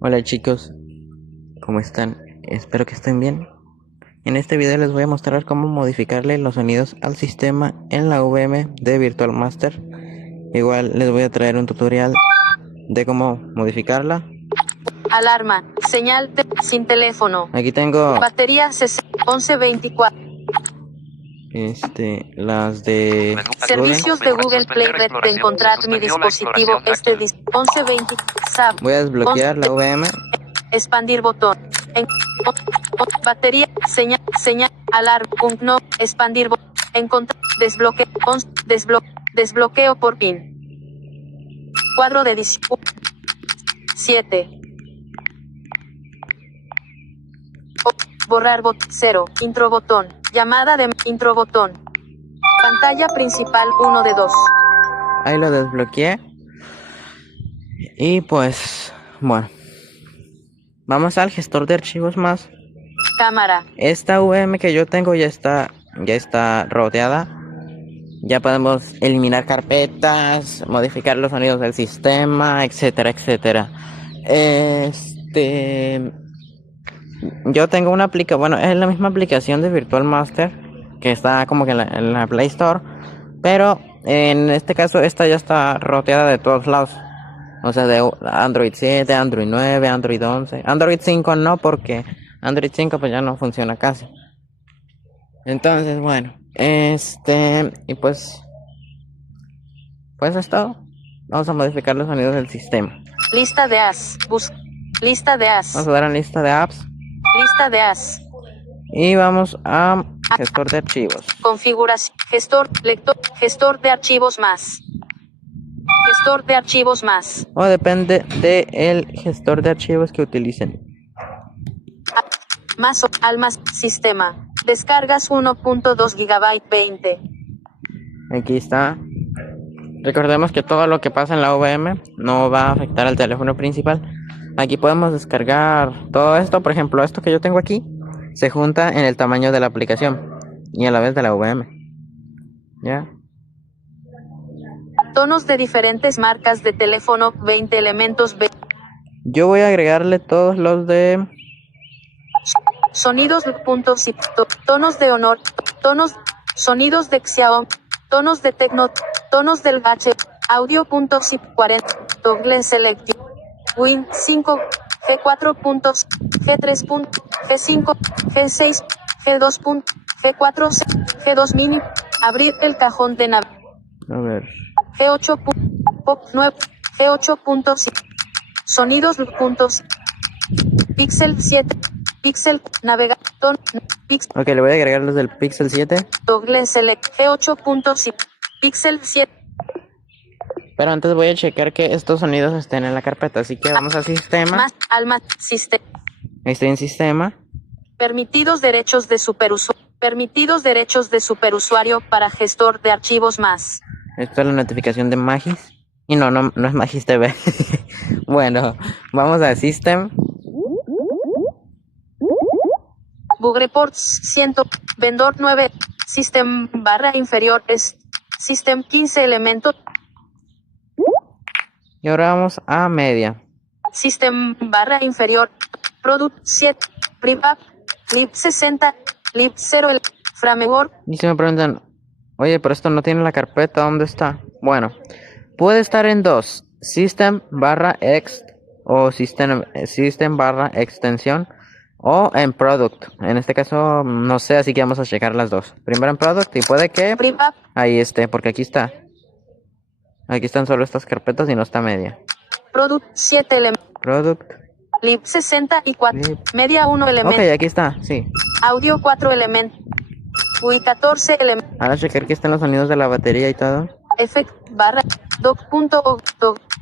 Hola chicos, ¿cómo están? Espero que estén bien. En este video les voy a mostrar cómo modificarle los sonidos al sistema en la VM de Virtual Master. Igual les voy a traer un tutorial de cómo modificarla. Alarma. Señal sin teléfono. Aquí tengo Batería 1124. las de Servicios de Google Play Red de encontrar mi dispositivo 1120. SAP. Voy a desbloquear la VM. Expandir botón. Batería. Señal. Alarma. No. Expandir botón. Encontrar. Desbloqueo por pin. Cuadro de edición. 7. Borrar botón. 0. Intro botón. Llamada de intro botón. Pantalla principal 1 de 2. Ahí lo desbloqueé. Y pues, bueno. Vamos al gestor de archivos más. Cámara. Esta VM que yo tengo ya está rodeada. Ya podemos eliminar carpetas, modificar los sonidos del sistema, etcétera, etcétera. Yo tengo una aplicación, bueno, es la misma aplicación de Virtual Master que está como que en la Play Store, pero en este caso esta ya está roteada de todos lados. O sea, de Android 7, Android 9, Android 11, Android 5 no, porque Android 5 pues ya no funciona casi. Entonces, bueno, y pues es todo. Vamos a modificar los sonidos del sistema. Lista de as. Lista de as. Vamos a dar a lista de apps Lista de as. y vamos a gestor de archivos. Configuración. Gestor. Lector. Gestor de archivos más. Gestor de archivos más. O depende del gestor de archivos que utilicen. Más almas. Sistema. Descargas 1.2 GB 20. Aquí está. Recordemos que todo lo que pasa en la VM no va a afectar al teléfono principal. Aquí podemos descargar todo esto. Por ejemplo, esto que yo tengo aquí se junta en el tamaño de la aplicación y a la vez de la VM. ¿Ya? Tonos de diferentes marcas de teléfono. 20 elementos. Yo voy a agregarle todos los de... Sonidos. Puntos y tonos de honor. Tonos. Sonidos de Xiaomi. Tonos de Tecno. Tonos del H. Audio.zip 40. Toggle Selection. Win 5. G4. G3. G5. G6. G2. G4. G2 mini. Abrir el cajón de nav. A ver. G8. Pop 9. G8. Sonidos. Pixel 7. Pixel. Navegador. Ok, le voy a agregar los del Pixel 7. Toggle Select G8. Pixel 7. Pero antes voy a checar que estos sonidos estén en la carpeta. Así que vamos a sistema. Más alma sistema. Ahí estoy en sistema. Permitidos derechos de superusuario. Permitidos derechos de superusuario para gestor de archivos más. Esto es la notificación de Magis. Y no es Magis TV. Bueno, vamos a System. Bug Reports 100. Vendor 9. System barra inferior es. System 15 elementos. Y ahora vamos a media. System barra inferior. Product 7. Privap. Lib 60. Lib 0. Framework. Y si me preguntan, oye, pero esto no tiene la carpeta, ¿dónde está? Bueno, puede estar en dos. System barra ext o system barra extensión o en product. En este caso, no sé, así que vamos a checar las dos. Primero en product y puede que Privap. ahí esté, porque aquí está. Aquí están solo estas carpetas y no está media. Product 7 elementos. Product. Lib 64. Lib. Media 1 Ok, elementos. aquí está, sí. Audio 4 elementos. UI 14 elementos. Ahora checar que están los sonidos de la batería y todo. Effect barra doc.org.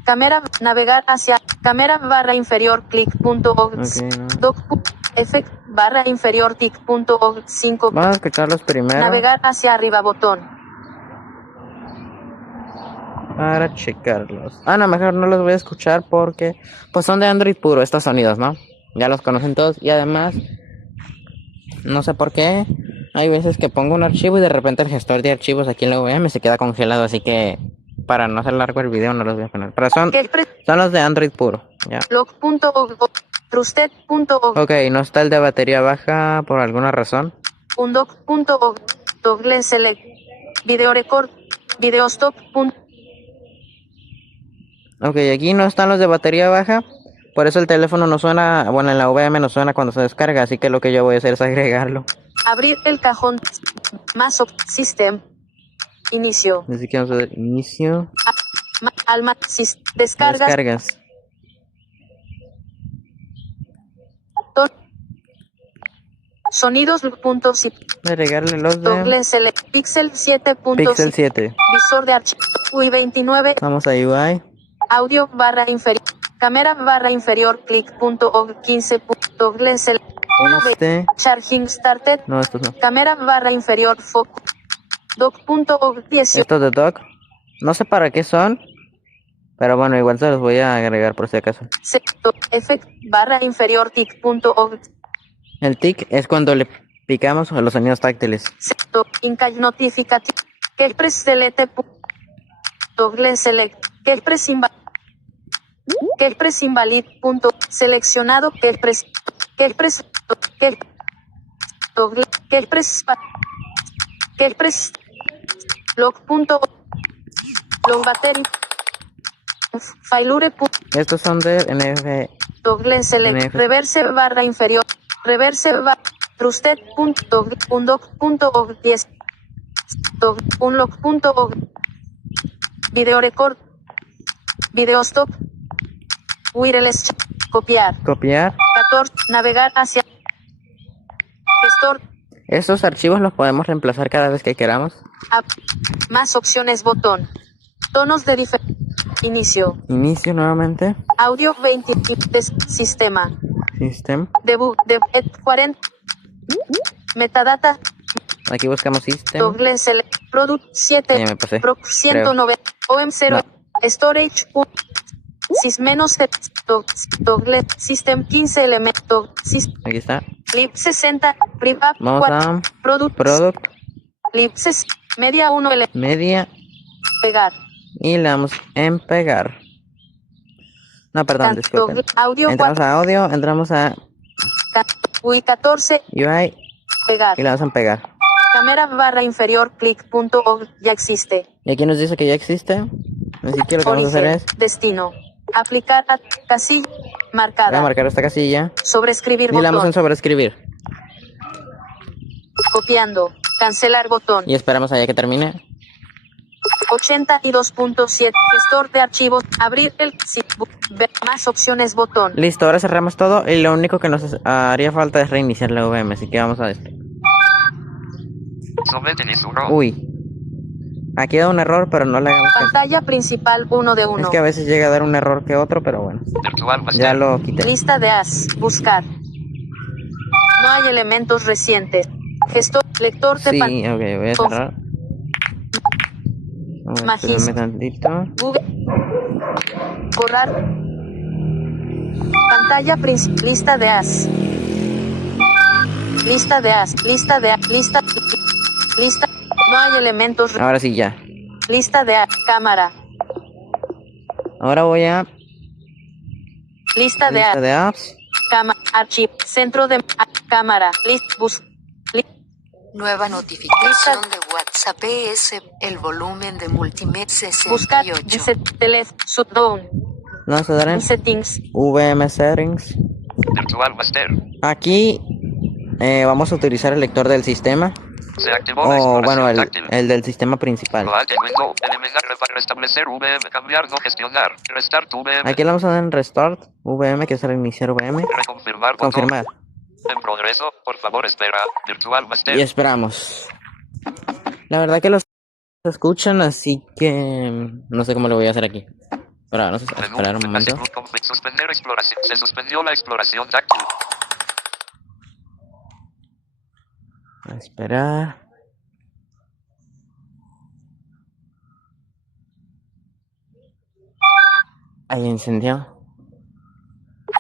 Cámara. Navegar hacia. Cámara barra inferior click.org. Ok, no. Doc. Effect barra inferior tic.org 5. Vamos a escucharlos primero Navegar hacia arriba botón. para checarlos. No, mejor no los voy a escuchar porque pues son de Android puro estos sonidos, ¿no? Ya los conocen todos y además no sé por qué hay veces que pongo un archivo y de repente el gestor de archivos aquí en la VM se queda congelado, así que para no hacer largo el video no los voy a poner. Pero son Kexpress. los de Android puro, ya. Log.org. Trusted.org. Ok, no está el de batería baja por alguna razón. Undoc.org. Toggle Select. Video Record. Video Stop. Ok, aquí no están los de batería baja. Por eso el teléfono no suena, bueno, en la VM no suena cuando se descarga. Así que lo que yo voy a hacer es agregarlo. Abrir el cajón. Más System. Inicio. Así que vamos a dar inicio. Alma. Descargas. Descargas. Sonidos.zip. Agregarle los de Toggle Select. Pixel 7. Pixel 7. Visor de archivo. UI 29. Vamos a UI. Audio barra inferior. Cámara barra inferior. Click.org 15. Toggle Select. 1 de Charging Started. No, estos no. Cámara barra inferior. Focus. Doc.org 18. Estos de dock. No sé para qué son. Pero bueno, igual se los voy a agregar por si acaso. Effect barra inferior. Tic.org. El tic es cuando le picamos a los sonidos táctiles. Incall Notificative. Kexpress Select. Toggle Select. Kexpress Invalid. Kexpress Invalid. Seleccionado. Kexpress. Kexpress. Toggle. Kexpress. Kexpress. Log.org. Log Battery. Failure. Estos son de NF. Toggle Select. NF. Reverse barra inferior. Reverse barra. Trusted.org. Undoc.org 10. Unlock.org. Video Record. Video Stop. Wireless. Copiar. Copiar. 14. Navegar hacia. Gestor. Estos archivos los podemos reemplazar cada vez que queramos. Más opciones botón. Tonos de diferencia. Inicio. Inicio nuevamente. Audio 20. Sistema. System. Debug. 40. Metadata. Aquí buscamos System. Toggle Select. Product Ya 7. me pasé. Proc 190. OM0. Storage. Sys Toggle. System 15 elementos. Aquí está. Lib 60. Privap Vamos 4. a Product. Lib 60. Media 1 media Pegar. y le damos en pegar. No, perdón, disculpen. Audio Entramos 4. a audio, entramos a UI 14. UI Pegar. y le damos en pegar. Cámara barra inferior. Click.org. Ya existe. Y aquí nos dice que ya existe. Así que lo que vamos a hacer Origen. es Destino. Aplicar a casilla. voy a Marcada. marcar esta casilla Sobreescribir y le damos en botón. sobreescribir. Copiando. Cancelar botón. Y esperamos allá que termine. 82.7. Gestor de archivos. Abrir el ver más opciones botón. Listo, ahora cerramos todo y lo único que nos haría falta es reiniciar la VM, así que vamos a esto. Uy. Aquí da un error, pero no le hagamos caso. Pantalla principal 1 de 1. Es que a veces llega a dar un error que otro, pero bueno. Ya lo quité. Lista de as. Buscar. No hay elementos recientes. Gestor. Lector de Sí, ok, voy a cerrar. Vamos a Magis. esperarme tantito. Google. Borrar. Pantalla principal. Lista de as. Lista de as. Lista de as. Lista. Lista. No hay elementos. Ahora sí, ya. Lista de as. Cámara. Ahora voy a Lista de lista as. de apps. Archivo. Centro de cámara. Bus. Nueva notificación de WhatsApp es el volumen de multimed Buscar. 68. Dice teléfono. Shutdown. Vamos a dar en Settings. VM Settings. Aquí vamos a utilizar el lector del sistema. Se activó la O exploración bueno, táctil. el del sistema principal. Window, eliminar, restablecer VM, cambiar, no gestionar, restart VM, Aquí le vamos a dar en Restart VM, que es reiniciar VM. reconfirmar, botón. Confirmar. En progreso, por favor espera, Virtual Master. Y esperamos. La verdad que los escuchan, así que no sé cómo lo voy a hacer aquí. Pero vamos a Menú, esperar un momento. Suspender exploración. Se suspendió la exploración táctil. A esperar. Ahí encendió.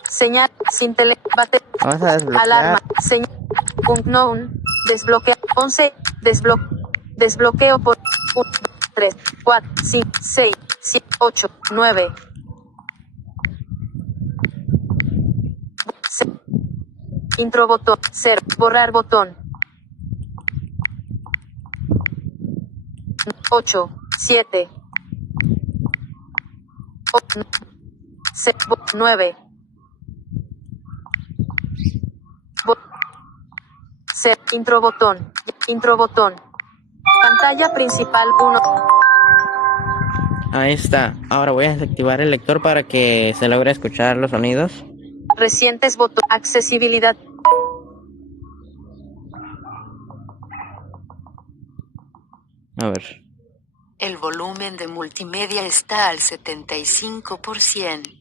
Señal. Sin tele. Vamos a desbloquear. Alarma. Señal. Unknown. Desbloquea. 11. Desbloqueo por 1, 3, 4, 5, 6. 8, 9. Intro botón. 0. Borrar botón. 8, 7. 9. Intro botón. Intro botón. Pantalla principal 1. Ahí está. Ahora voy a desactivar el lector para que se logre escuchar los sonidos. Recientes botón. Accesibilidad. A ver. El volumen de multimedia está al 75%.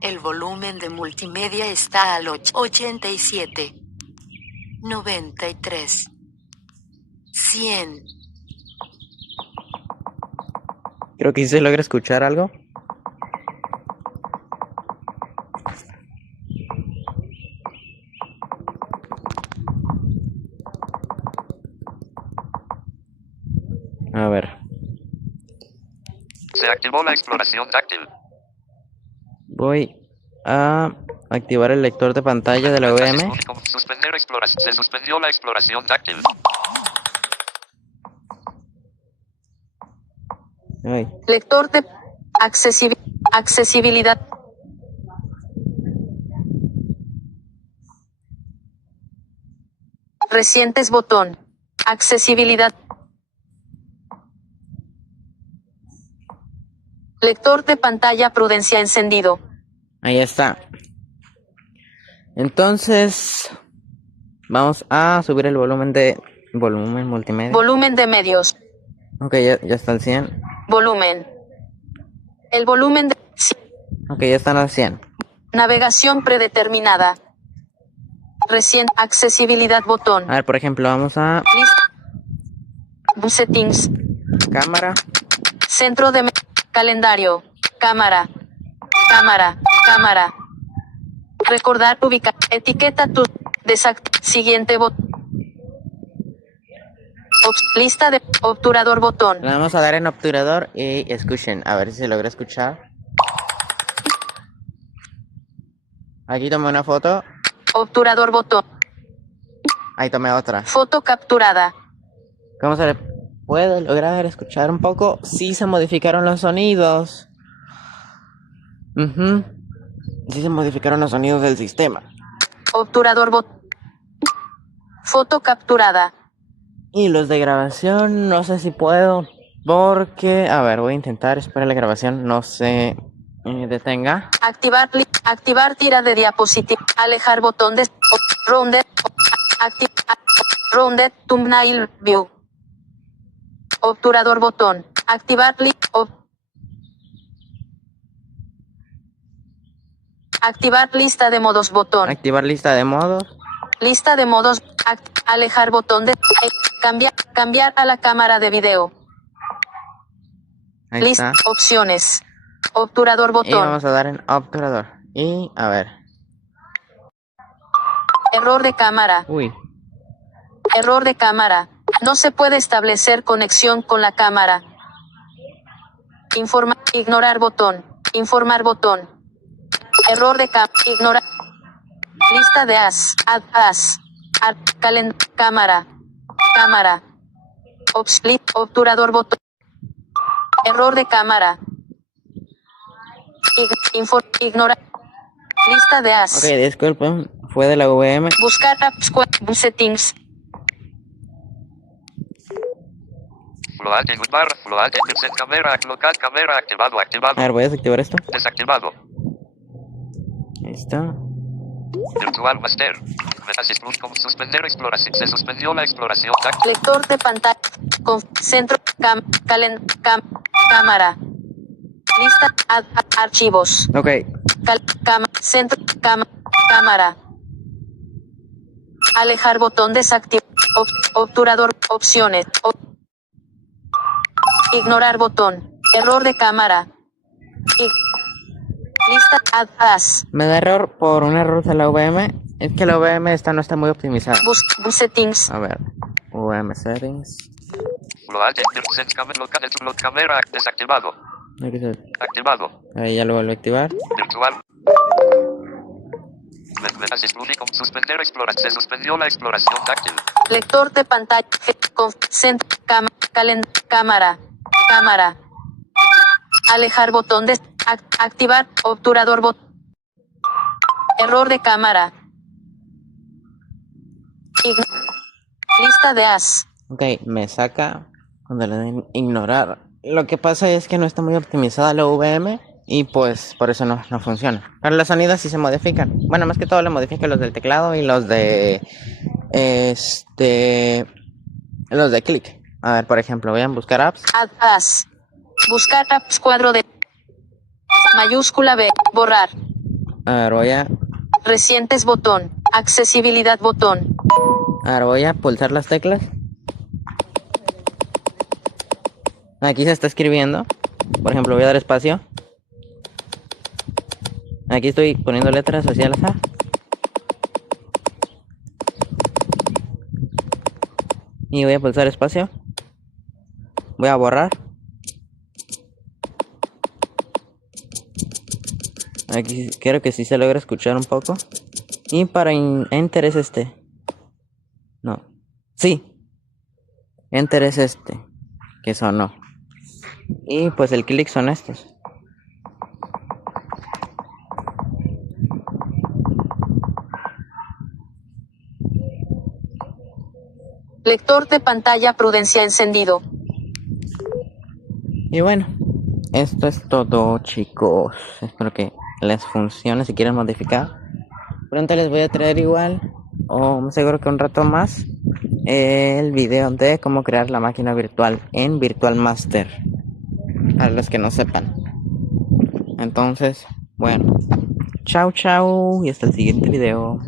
El volumen de multimedia está al 87. 93. 100. Creo que sí se logra escuchar algo. A ver. Se activó la exploración táctil. Voy a activar el lector de pantalla de la OEM. Suspender exploración. Se suspendió la exploración táctil. Ay. Lector de accesibilidad. Recientes botón. Accesibilidad. Lector de pantalla prudencia encendido. Ahí está. Entonces, vamos a subir el volumen multimedia. Volumen de medios. Ok, ya está al 100. Volumen. El volumen de Ok, ya están al 100. navegación predeterminada. Reciente accesibilidad botón. A ver, por ejemplo, vamos a Lista. Settings. cámara. Centro de calendario. Cámara. Cámara. Cámara. Recordar ubicar. Etiqueta tu. Siguiente botón. Lista de obturador botón. Le vamos a dar en obturador y escuchen. A ver si se logra escuchar. Aquí tomé una foto. Obturador botón. Ahí tomé otra. Foto capturada. ¿Cómo se le puede lograr escuchar un poco? Sí se modificaron los sonidos. Sí se modificaron los sonidos del sistema. Obturador botón. Foto capturada. Y los de grabación, no sé si puedo. Porque, a ver, voy a intentar. Espera la grabación, no se detenga. Activar tira de diapositiva. Alejar botón de rounded. Rounded thumbnail view. Obturador botón. Activar activar lista de modos botón. Activar lista de modos. Lista de modos. Alejar botón de cambiar a la cámara de video. Ahí Lista. está. Opciones. Obturador Y botón. vamos a dar en obturador. Y, a ver. Error de cámara. Uy. Error de cámara. No se puede establecer conexión con la cámara. Ignorar botón. Informar botón. Error de cámara. Ignorar. Lista de as. Add as. Cámara. Cámara. Obturador botón. Error de cámara. Ignorar. Lista de as. Ok, disculpen. Fue de la VM. Buscar apps. Settings. Floating bar. Floating set cámara. Local cámara activado. Activado. A ver, voy a desactivar esto. Desactivado. Ahí está. Virtual Master. Metasis Plus con suspender exploración. Se suspendió la exploración táctil. Lector de pantalla. Centro. Cámara. Lista. Archivos. Ok. Centro. Cámara. Alejar botón desactivar. Obturador. Opciones. Ignorar botón. Error de cámara. Lista. As. Me da error por un error de la VM. Es que la VM esta no está muy optimizada. Settings. A ver. VM settings. Floating set cámara local. Cámara desactivado. Activado. Ahí ya lo vuelvo a activar. Virtual. Ventajas excluye con suspender exploración. Se suspendió la exploración táctil. Lector de pantalla. Cámara. Cámara. Alejar botón de activar. Obturador error de cámara. Lista de as. Ok, me saca cuando le den ignorar. Lo que pasa es que no está muy optimizada la VM y pues por eso no funciona. Pero los sonidos sí se modifican. Bueno, más que todo le modifican los del teclado y los de los de clic. A ver, por ejemplo, voy a buscar apps. Add as. Buscar apps cuadro de mayúscula B. Borrar. A ver, Recientes botón. Accesibilidad botón. voy a pulsar las teclas. Aquí se está escribiendo. Por ejemplo, voy a dar espacio. Aquí estoy poniendo letras hacia el azar. Y voy a pulsar espacio. Voy a borrar. Aquí quiero que sí se logre escuchar un poco. Y para enter es este. No. Sí. Enter es este. Que sonó. Y pues el clic son estos. Lector de pantalla prudencia encendido. Y bueno, esto es todo, chicos. Espero que les funcione. Si quieren modificar, pronto les voy a traer igual, o me aseguro que un rato más, el video de cómo crear la máquina virtual en Virtual Master, a los que no sepan. Entonces, bueno, chao y hasta el siguiente video.